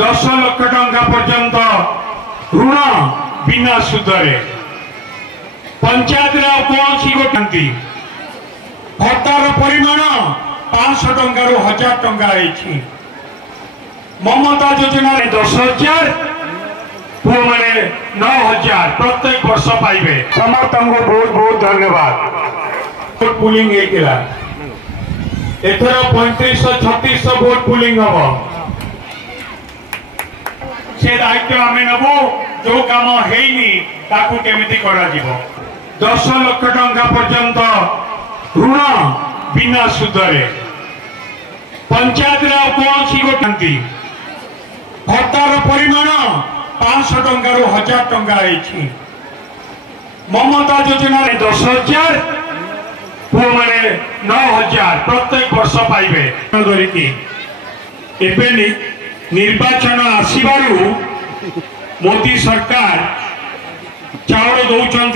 10 लाख टंका पर्यंत ऋण बिना सुधरे पंचायत कौन गोटी भत्तार परिमाण 500 टंका 1000 टंका ममता योजना 10,000 पुआ मैंने 9,000 प्रत्येक वर्ष पाइबे। समस्त को बहुत बहुत धन्यवाद। वोट पुलिंग एथर 3500-3600 वोट पुलिंग हम से दायित्व आम नबू जो कम होमती कर 10 लाख टंका पर्यंत ऋण बिना सुधरे पंचायत कौन गोटी भत्तार परिमाण 500 टंका 1000 टंका ममता योजना 10,000 पुआ मैंने 9,000 प्रत्येक वर्ष पाइबे। निर्वाचन आसबारू मोदी सरकार चाउल दौरान